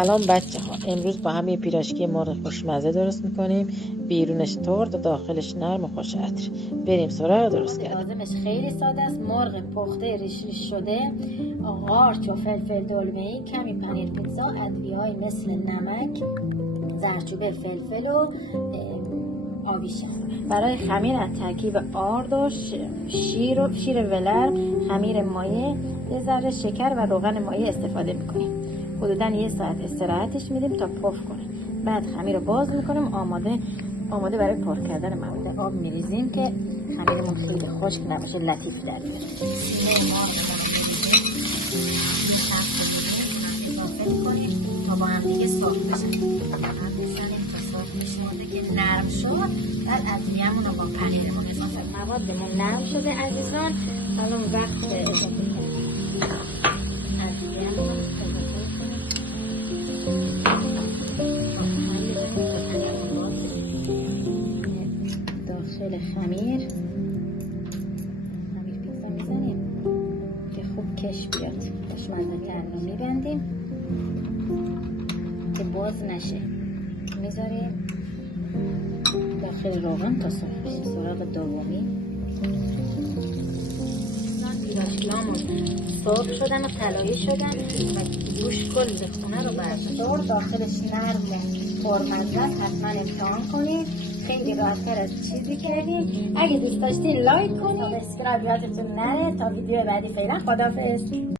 سلام بچه ها، امروز با هم یه پیراشکی مرغ خوشمزه درست میکنیم. بیرونش ترد و داخلش نرم و خوش عطر. بریم سراغ درست کردن. لازمش خیلی ساده است. مرغ پخته ریش شده، قارچ و فلفل دلمه‌ای، کمی پنیر پیتزا، ادویه‌های مثل نمک، زردچوبه، فلفل و آویشن. برای خمیر از ترکیب آرد و شیر ولر، خمیر مایع، یه ذره شکر و روغن مایع استفاده میکنیم. حدوداً 1 ساعت استراحتش میدیم تا پف کنه. بعد خمیر رو باز میکنیم. آماده برای پر کردن مواد. آب میریزیم که خمیرمون خیلی خشک نباشه، لطیف در بیاره. اضافه کنیم تا با هم دیگه صاف بشن. بعد بزنیم تا صاف بشه که نرم شد. بعد ادویه‌مون رو با پنیرمون اضافه کنیم. موادمون نرم شده عزیزان. الان وقت اضافه کنیم. ادویه‌مون اضافه کنیم. داخل خمیر پیتزا میزنیم که خوب کش بیاد. خوشمزه تر رو میبندیم که باز نشه. میذاریم داخل روغن تا صاف بشه. سراغ دومی. پیراشکیامون صاف شدن و طلایی شدن و روش کل خونه رو برداشت. داخلش نرم و پرمزه است. حتما امتحان کنید. خیلی راحت‌تر از چیزی کردیم. اگه دوست داشتین لایک کنید. سابسکرایب یادتون نره. تا ویدیو بعدی فعلا خداحافظ.